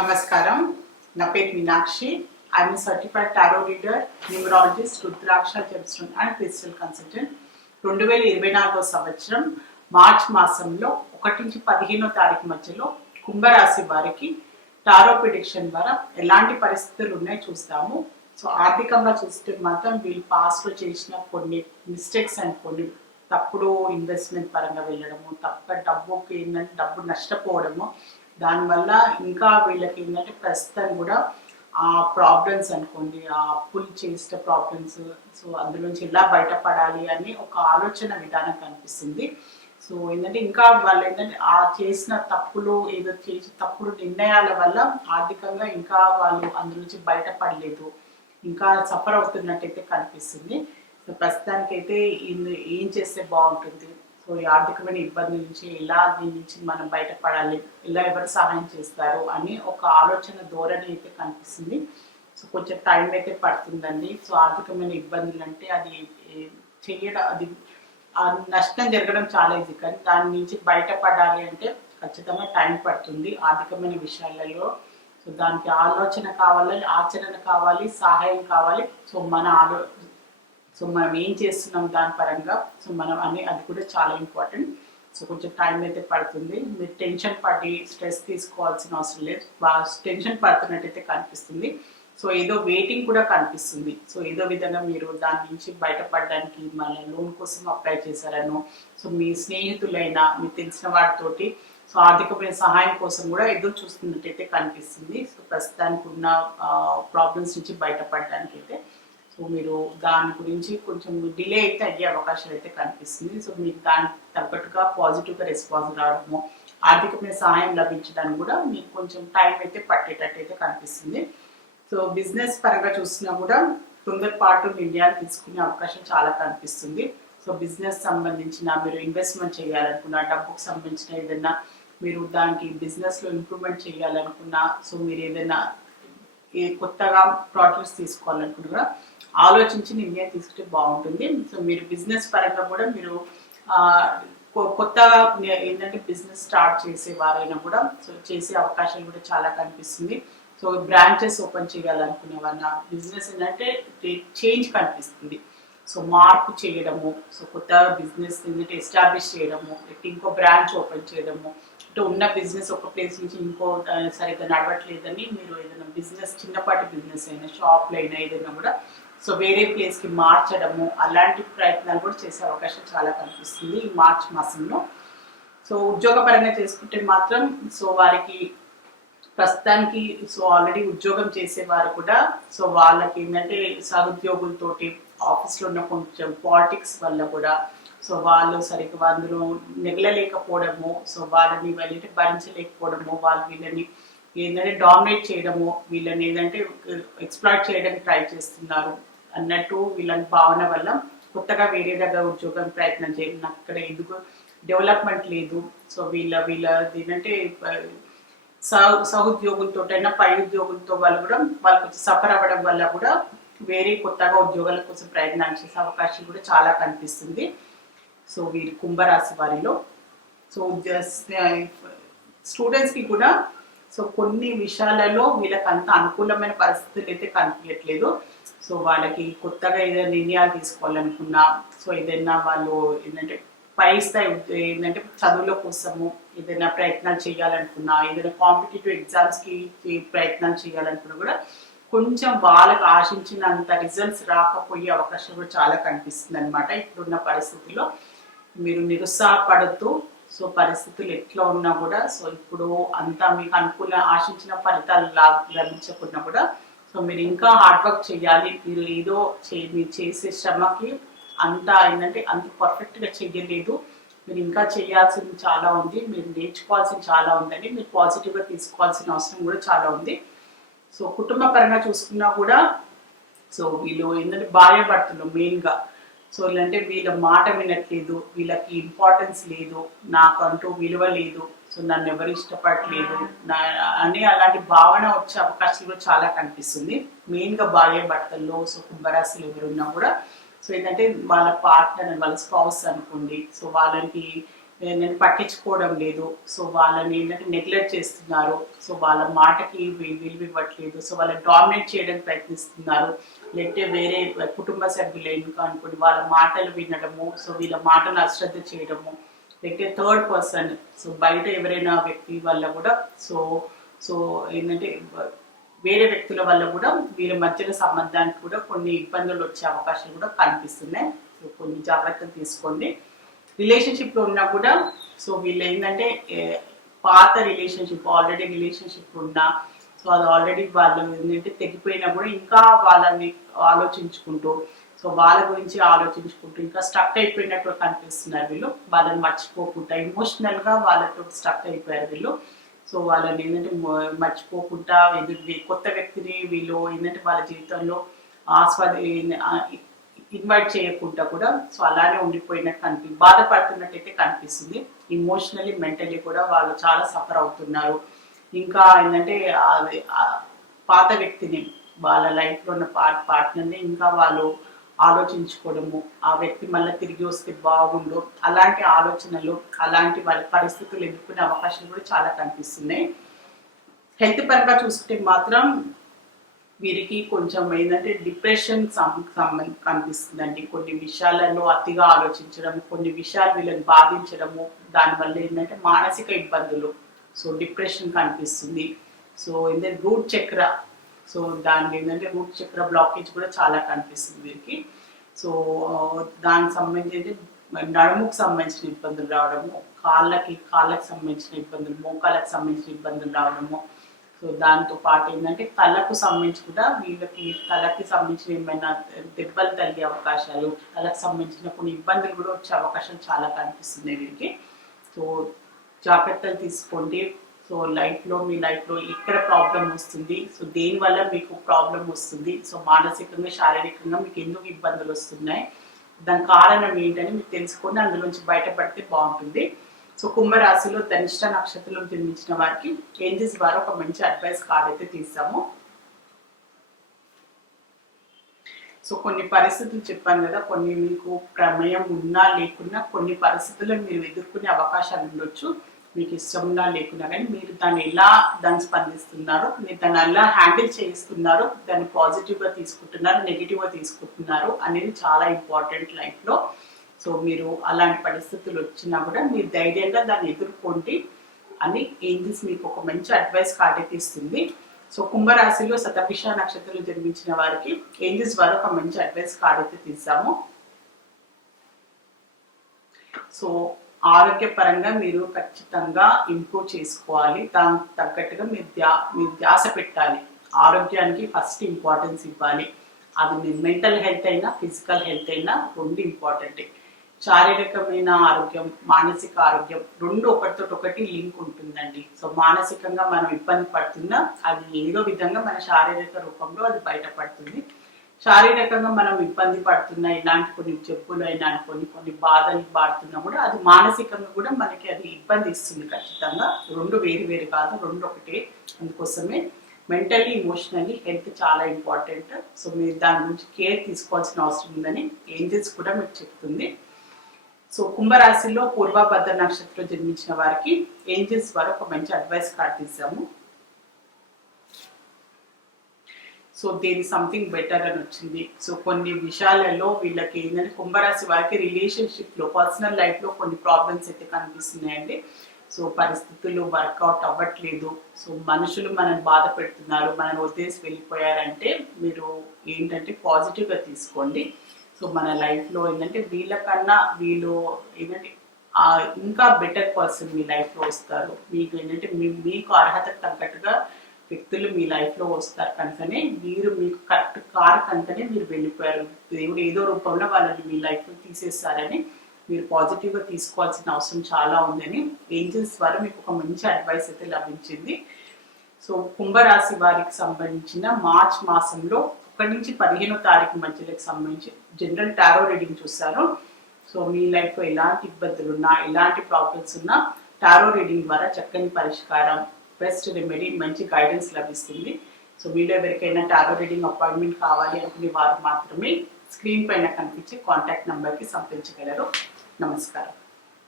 నమస్కారం. నా పేరు Meenakshi. I'm certified tarot reader, numerologist, rudraksha gemstone and crystal consultant. 2024 సంవత్సరం మార్చ్ మాసంలో 1 నుంచి 15వ తారీఖు మధ్యలో కుంభరాశి వారికి టారో ప్రిడిక్షన్ ద్వారా ఎలాంటి పరిస్థితులు ఉన్నాయో చూస్తాము. సో ఆర్థికంగా చూస్తే మాత్రం వీళ్ళు పాస్ట్లో చేసిన కొన్ని మిస్టేక్స్ అండ్ కొన్ని తప్పుడు ఇన్వెస్ట్మెంట్ పరంగా వెళ్ళడము, తప్ప డబ్బుకి ఏంటంటే డబ్బు నష్టపోవడము, దానివల్ల ఇంకా వీళ్ళకి ఏంటంటే ప్రస్తుతం కూడా ఆ ప్రాబ్లమ్స్ అనుకోండి, ఆ అప్పులు చేసిన ప్రాబ్లమ్స్, సో అందులోంచి ఎలా బయటపడాలి అని ఒక ఆలోచన విధానం కనిపిస్తుంది. సో ఏంటంటే ఇంకా వాళ్ళు ఏంటంటే ఆ చేసిన తప్పులు ఏదో చేసి తప్పుడు నిర్ణయాల వల్ల ఆర్థికంగా ఇంకా వాళ్ళు అందులోంచి బయటపడలేదు, ఇంకా సఫర్ అవుతున్నట్టయితే కనిపిస్తుంది. సో ప్రస్తుతానికైతే ఏం చేస్తే బాగుంటుంది, సో ఈ ఆర్థికమైన ఇబ్బంది నుంచి ఎలా దీని నుంచి మనం బయటపడాలి, ఎలా ఎవరు సహాయం చేస్తారు అని ఒక ఆలోచన ధోరణి అయితే కనిపిస్తుంది. సో కొంచెం టైం అయితే పడుతుందండి. సో ఆర్థికమైన ఇబ్బందులు అంటే అది చేయడం, అది ఆ నష్టం జరగడం చాలా ఈజీ, కానీ దాని నుంచి బయటపడాలి అంటే ఖచ్చితంగా టైం పడుతుంది ఆర్థికమైన విషయాలలో. సో దానికి ఆలోచన కావాలి, ఆచరణ కావాలి, సహాయం కావాలి. సో మనం ఏం చేస్తున్నాం దాని పరంగా, సో మనం అది కూడా చాలా ఇంపార్టెంట్. సో కొంచెం టైం అయితే పడుతుంది. మీరు టెన్షన్ పడి స్ట్రెస్ తీసుకోవాల్సిన అవసరం లేదు. టెన్షన్ పడుతున్నట్టయితే కనిపిస్తుంది. సో ఏదో వెయిటింగ్ కూడా కనిపిస్తుంది. సో ఏదో విధంగా మీరు దాని నుంచి బయటపడడానికి మళ్ళీ లోన్ కోసం అప్లై చేశారనో, సో మీ స్నేహితులైనా మీకు తెలిసిన వాటితోటి సో ఆర్థికమైన సహాయం కోసం కూడా ఎదురు చూస్తున్నట్టయితే కనిపిస్తుంది. సో ప్రస్తుతానికి ఉన్న ప్రాబ్లమ్స్ నుంచి బయటపడడానికి అయితే సో మీరు దాని గురించి కొంచెం డిలే అయితే అయ్యే అవకాశాలు అయితే కనిపిస్తుంది. సో మీకు దానికి తగ్గట్టుగా పాజిటివ్గా రెస్పాన్స్ రావడము, ఆర్థికమైన సహాయం లభించడానికి కూడా మీకు కొంచెం టైం అయితే పట్టేటట్టు అయితే కనిపిస్తుంది. సో బిజినెస్ పరంగా చూసినా కూడా తొందరపాటు నిర్ణయాలు తీసుకునే అవకాశం చాలా కనిపిస్తుంది. సో బిజినెస్ సంబంధించిన మీరు ఇన్వెస్ట్మెంట్ చేయాలనుకున్నా, డబ్బుకు సంబంధించిన ఏదైనా మీరు దానికి బిజినెస్లో ఇంప్రూవ్మెంట్ చేయాలనుకున్నా, సో మీరు ఏదైనా కొత్తగా ప్రాజెక్ట్స్ తీసుకోవాలనుకున్నా కూడా ఆలోచించి నిర్ణయం తీసుకుంటే బాగుంటుంది. సో మీరు బిజినెస్ పరంగా కూడా మీరు కొత్తగా ఏంటంటే బిజినెస్ స్టార్ట్ చేసే వారైనా కూడా సో చేసే అవకాశాలు కూడా చాలా కనిపిస్తుంది. సో బ్రాంచెస్ ఓపెన్ చేయాలనుకునే వాళ్ళ బిజినెస్ ఏంటంటే చేంజ్ కనిపిస్తుంది. సో మార్పు చేయడము, సో కొత్త బిజినెస్ ఏంటంటే ఎస్టాబ్లిష్ చేయడము, ఇంకో బ్రాంచ్ ఓపెన్ చేయడము, అంటే ఉన్న బిజినెస్ ఒక ప్లేస్ నుంచి ఇంకో సరిగ్గా నడవట్లేదని మీరు ఏదైనా బిజినెస్ చిన్నపాటి బిజినెస్ అయినా షాప్లో అయినా ఏదైనా కూడా సో వేరే ప్లేస్కి మార్చడము, అలాంటి ప్రయత్నాలు కూడా చేసే అవకాశం చాలా కనిపిస్తుంది ఈ మార్చ్ మాసంలో. సో ఉద్యోగపరంగా చేసుకుంటే మాత్రం సో వారికి ప్రస్తుతానికి సో ఆల్రెడీ ఉద్యోగం చేసేవారు కూడా సో వాళ్ళకి ఏంటంటే సహోద్యోగులతోటి ఆఫీస్లో ఉన్న కొంచెం పాలిటిక్స్ వల్ల కూడా సో వాళ్ళు సరిగ్గా అందులో నెగలలేకపోవడము, సో వాళ్ళని వాళ్ళంటే భరించలేకపోవడము, వాళ్ళు వీళ్ళని ఏంటంటే డామినేట్ చేయడము, వీళ్ళని ఏంటంటే ఎక్స్ప్లాయిట్ చేయడానికి ట్రై చేస్తున్నారు అన్నట్టు వీళ్ళని భావన వల్ల కొత్తగా వేరే దగ్గర ఉద్యోగం ప్రయత్నం చేయడం, అక్కడ ఎందుకు డెవలప్మెంట్ లేదు. సో వీళ్ళ ఏంటంటే సహోద్యోగులతో అయినా పై ఉద్యోగులతో వాళ్ళు కూడా వాళ్ళు కొంచెం సఫర్ అవ్వడం వల్ల కూడా వేరే కొత్తగా ఉద్యోగాల కోసం ప్రయత్నాలు చేసే అవకాశం కూడా చాలా కనిపిస్తుంది. సో వీరి కుంభరాశి వారిలో సో స్టూడెంట్స్కి కూడా సో కొన్ని విషయాలలో వీళ్ళకి అంత అనుకూలమైన పరిస్థితులు అయితే కనిపించట్లేదు. సో వాళ్ళకి కొత్తగా ఏదైనా నిర్ణయాలు తీసుకోవాలనుకున్నా, సో ఏదైనా వాళ్ళు ఏంటంటే పై స్థాయి ఏంటంటే చదువుల కోసము ఏదైనా ప్రయత్నాలు చేయాలనుకున్నా, ఏదైనా కాంపిటేటివ్ ఎగ్జామ్స్కి ప్రయత్నాలు చేయాలనుకున్నా కూడా కొంచెం వాళ్ళకి ఆశించినంత రిజల్ట్స్ రాకపోయే అవకాశం కూడా చాలా కనిపిస్తుంది అనమాట. ఇప్పుడున్న పరిస్థితుల్లో మీరు నిరుత్సాహపడుతూ సో పరిస్థితులు ఎట్లా ఉన్నా కూడా సో ఇప్పుడు అంతా మీకు ఆశించిన ఫలితాలు లభించకున్నా కూడా సో మీరు ఇంకా హార్డ్ వర్క్ చేయాలి. మీరు ఏదో మీరు చేసే శ్రమకి అంతా ఏంటంటే అంత పర్ఫెక్ట్గా చెయ్యలేదు, మీరు ఇంకా చేయాల్సింది చాలా ఉంది, మీరు నేర్చుకోవాల్సింది చాలా ఉందని మీరు పాజిటివ్గా తీసుకోవాల్సిన అవసరం కూడా చాలా ఉంది. సో కుటుంబ పరంగా చూసుకున్నా కూడా సో వీళ్ళు ఏంటంటే భార్యాభర్తలు మెయిన్గా సో అంటే వీళ్ళ మాట వినట్లేదు, వీళ్ళకి ఇంపార్టెన్స్ లేదు, నాకంటూ విలువ లేదు, సో నన్ను ఎవరు ఇష్టపడట్లేదు అని అలాంటి భావన వచ్చే అవకాశాలు కూడా చాలా కనిపిస్తుంది. మెయిన్గా భార్యాభర్తల్లో సో కుంభరాశులు ఎవరున్నా కూడా సో ఏంటంటే వాళ్ళ పార్ట్నర్ వాళ్ళ స్పౌస్ అనుకోండి, సో వాళ్ళకి నేను పట్టించుకోవడం లేదు. సో వాళ్ళని ఏంటంటే నెగ్లెక్ట్ చేస్తున్నారు. సో వాళ్ళ మాటకి విలువ ఇవ్వట్లేదు. సో వాళ్ళని డామినేట్ చేయడానికి ప్రయత్నిస్తున్నారు. లేకపోతే వేరే కుటుంబ సభ్యులు అనుకోండి వాళ్ళ మాటలు వినడము, సో వీళ్ళ మాటలు అశ్రద్ధ చేయడము, లేకపోతే థర్డ్ పర్సన్, సో బయట ఎవరైనా వ్యక్తి వల్ల కూడా సో సో ఏంటంటే వేరే వ్యక్తుల వల్ల కూడా వీళ్ళ మధ్యన సంబంధానికి కూడా కొన్ని ఇబ్బందులు వచ్చే అవకాశాలు కూడా కనిపిస్తున్నాయి. సో కొన్ని జాగ్రత్తలు తీసుకోండి. రిలేషన్షిప్లో ఉన్నా కూడా సో వీళ్ళు ఏంటంటే పాత రిలేషన్షిప్ ఆల్రెడీ రిలేషన్షిప్ ఉన్నా సో అది ఆల్రెడీ వాళ్ళు ఏంటంటే తెగిపోయినా కూడా ఇంకా వాళ్ళని ఆలోచించుకుంటూ సో వాళ్ళ గురించి ఆలోచించుకుంటూ ఇంకా స్టక్ అయిపోయినట్టు కనిపిస్తున్నారు వీళ్ళు. వాళ్ళని మర్చిపోకుండా ఎమోషనల్గా వాళ్ళతో స్టక్ అయిపోయారు వీళ్ళు. సో వాళ్ళని ఏంటంటే మర్చిపోకుండా కొత్త వ్యక్తిని వీళ్ళు ఏంటంటే వాళ్ళ జీవితంలో ఇన్వైట్ చేయకుండా కూడా సో అలానే ఉండిపోయినట్టు బాధపడుతున్నట్టయితే కనిపిస్తుంది. ఇమోషనలీ మెంటలీ కూడా వాళ్ళు చాలా సఫర్ అవుతున్నారు. ఇంకా ఏంటంటే పాత వ్యక్తిని వాళ్ళ లైఫ్లో ఉన్న పార్ట్నర్ని ఇంకా వాళ్ళు ఆలోచించుకోవడము, ఆ వ్యక్తి మళ్ళీ తిరిగి వస్తే బాగుండు అలాంటి ఆలోచనలు, అలాంటి వాళ్ళ పరిస్థితులు ఎదుర్కొనే అవకాశాలు కూడా చాలా కనిపిస్తున్నాయి. హెల్త్ పరంగా చూసుకుంటే మాత్రం వీరికి కొంచెం ఏంటంటే డిప్రెషన్ కనిపిస్తుందండి. కొన్ని విషయాలలో అతిగా ఆలోచించడం, కొన్ని విషయాలు వీళ్ళని బాధించడము, దానివల్ల ఏంటంటే మానసిక ఇబ్బందులు, సో డిప్రెషన్ కనిపిస్తుంది. సో ఏంటంటే రూట్ చక్ర, సో దానికి ఏంటంటే రూట్ చక్ర బ్లాకేజ్ కూడా చాలా కనిపిస్తుంది వీరికి. సో దానికి సంబంధించి నడుముకు సంబంధించిన ఇబ్బందులు రావడము, కాళ్ళకి సంబంధించిన ఇబ్బందులు, మోకాళ్ళకి సంబంధించిన ఇబ్బందులు రావడము. సో దాంతో పాటు ఏంటంటే తలకు సంబంధించి కూడా వీళ్ళకి తలకి సంబంధించిన ఏమైనా దెబ్బలు తగిలే అవకాశాలు, తలకు సంబంధించిన కొన్ని ఇబ్బందులు కూడా వచ్చే అవకాశాలు చాలా కనిపిస్తున్నాయి వీరికి. సో జాగ్రత్తలు తీసుకోండి. సో మీ లైఫ్లో ఎక్కడ ప్రాబ్లం వస్తుంది, సో దేనివల్ల మీకు ప్రాబ్లం వస్తుంది, సో మానసికంగా శారీరకంగా మీకు ఎందుకు ఇబ్బందులు వస్తున్నాయి, దాని కారణం ఏంటని మీకు తెలుసుకొని అందులోంచి బయటపడితే బాగుంటుంది. సో కుంభరాశిలో ధనిష్ట నక్షత్రంలో జన్మించిన వారికి ఏంజెస్ ద్వారా ఒక మంచి అడ్వైస్ కార్డ్ అయితే తీసాము. సో కొన్ని పరిస్థితులు చెప్పాను కదా, కొన్ని మీకు ప్రమేయం ఉన్నా లేకున్నా కొన్ని పరిస్థితులను మీరు ఎదుర్కొనే అవకాశాలు ఉండొచ్చు. మీకు ఇష్టం ఉన్నా లేకున్నా కానీ మీరు దాన్ని స్పందిస్తున్నారు, మీరు దాన్ని ఎలా హ్యాండిల్ చేస్తున్నారు, దాన్ని పాజిటివ్గా తీసుకుంటున్నారు, నెగిటివ్గా తీసుకుంటున్నారు అనేది చాలా ఇంపార్టెంట్ లైఫ్లో. సో మీరు అలాంటి పరిస్థితులు వచ్చినా కూడా మీరు ధైర్యంగా దాన్ని ఎదుర్కోండి అని ఏంజెస్ మీకు ఒక మంచి అడ్వైస్ కార్డ్ అయితే ఇస్తుంది. సో కుంభరాశిలో శతభిష నక్షత్రంలో జన్మించిన వారికి ఏంజెస్ ద్వారా ఒక మంచి అడ్వైస్ కార్డ్ అయితే తీసాము. సో ఆరోగ్యపరంగా మీరు ఖచ్చితంగా ఇంప్రూవ్ చేసుకోవాలి. దానికి తగ్గట్టుగా మీరు ధ్యాస పెట్టాలి. ఆరోగ్యానికి ఫస్ట్ ఇంపార్టెన్స్ ఇవ్వాలి. అది మీ మెంటల్ హెల్త్ అయినా ఫిజికల్ హెల్త్ అయినా రెండు ఇంపార్టెంటే. శారీరకమైన ఆరోగ్యం, మానసిక ఆరోగ్యం రెండు ఒకటి లింక్ ఉంటుందండి. సో మానసికంగా మనం ఇబ్బంది పడుతున్నా అది ఏదో విధంగా మన శారీరక రూపంలో అది బయటపడుతుంది. శారీరకంగా మనం ఇబ్బంది పడుతున్నా ఇలాంటి కొన్ని జబ్బులు అయినా కొన్ని బాధలు పడుతున్నా కూడా అది మానసికంగా కూడా మనకి అది ఇబ్బంది ఇస్తుంది. ఖచ్చితంగా రెండు వేరు కాదు, రెండు ఒకటే. అందుకోసమే మెంటల్లీ ఎమోషనల్లీ హెల్త్ చాలా ఇంపార్టెంట్. సో మీరు దాని గురించి కేర్ తీసుకోవాల్సిన అవసరం ఉందని ఏంజెస్ కూడా మీకు చెప్తుంది. సో కుంభరాశిలో పూర్వభద్ర నక్షత్రం జన్మించిన వారికి ఏంజెస్ ద్వారా ఒక మంచి అడ్వైస్ కార్డ్ తీసాము. సో దేని సంథింగ్ బెటర్ అని వచ్చింది. సో కొన్ని విషయాలలో వీళ్ళకి ఏంటంటే కుంభరాశి వారికి రిలేషన్షిప్లో పర్సనల్ లైఫ్లో కొన్ని ప్రాబ్లమ్స్ అయితే కనిపిస్తున్నాయండి. సో పరిస్థితులు వర్కౌట్ అవ్వట్లేదు. సో మనుషులు మనల్ని బాధ పెడుతున్నారు, మనల్ని వదిలేసి వెళ్ళిపోయారంటే మీరు ఏంటంటే పాజిటివ్గా తీసుకోండి. సో మన లైఫ్లో ఏంటంటే వీళ్ళకన్నా వీళ్ళు ఏంటంటే ఇంకా బెటర్ పర్సన్ మీ లైఫ్లో వస్తారు. మీకు ఏంటంటే మీకు అర్హతకు తగ్గట్టుగా వ్యక్తులు మీ లైఫ్లో వస్తారు కనుకనే మీరు మీకు కరెక్ట్ కారు కనుకనే మీరు వెళ్ళిపోయారు. దేవుడు ఏదో రూపంలో వాళ్ళని మీ లైఫ్లో తీసేస్తారని మీరు పాజిటివ్గా తీసుకోవాల్సిన అవసరం చాలా ఉందని ఏంజెల్స్ ద్వారా మీకు ఒక మంచి అడ్వైస్ అయితే లభించింది. సో కుంభరాశి వారికి సంబంధించిన మార్చ్ మాసంలో 1 నుంచి 15వ తారీఖు మధ్యలోకి సంబంధించి జనరల్ టారో రీడింగ్ చూస్తారు. సో మీ లైఫ్లో ఎలాంటి ఇబ్బందులు ఉన్నా ఎలాంటి ప్రాబ్లమ్స్ ఉన్నా టారో రీడింగ్ ద్వారా చక్కని పరిష్కారం, బెస్ట్ రెమెడీ, మంచి గైడెన్స్ లభిస్తుంది. సో మీలో ఎవరికైనా టారో రీడింగ్ అపాయింట్మెంట్ కావాలి అనుకునే వారు మాత్రమే స్క్రీన్ పైన కనిపించే కాంటాక్ట్ నెంబర్కి సంప్రదించగలరు. నమస్కారం.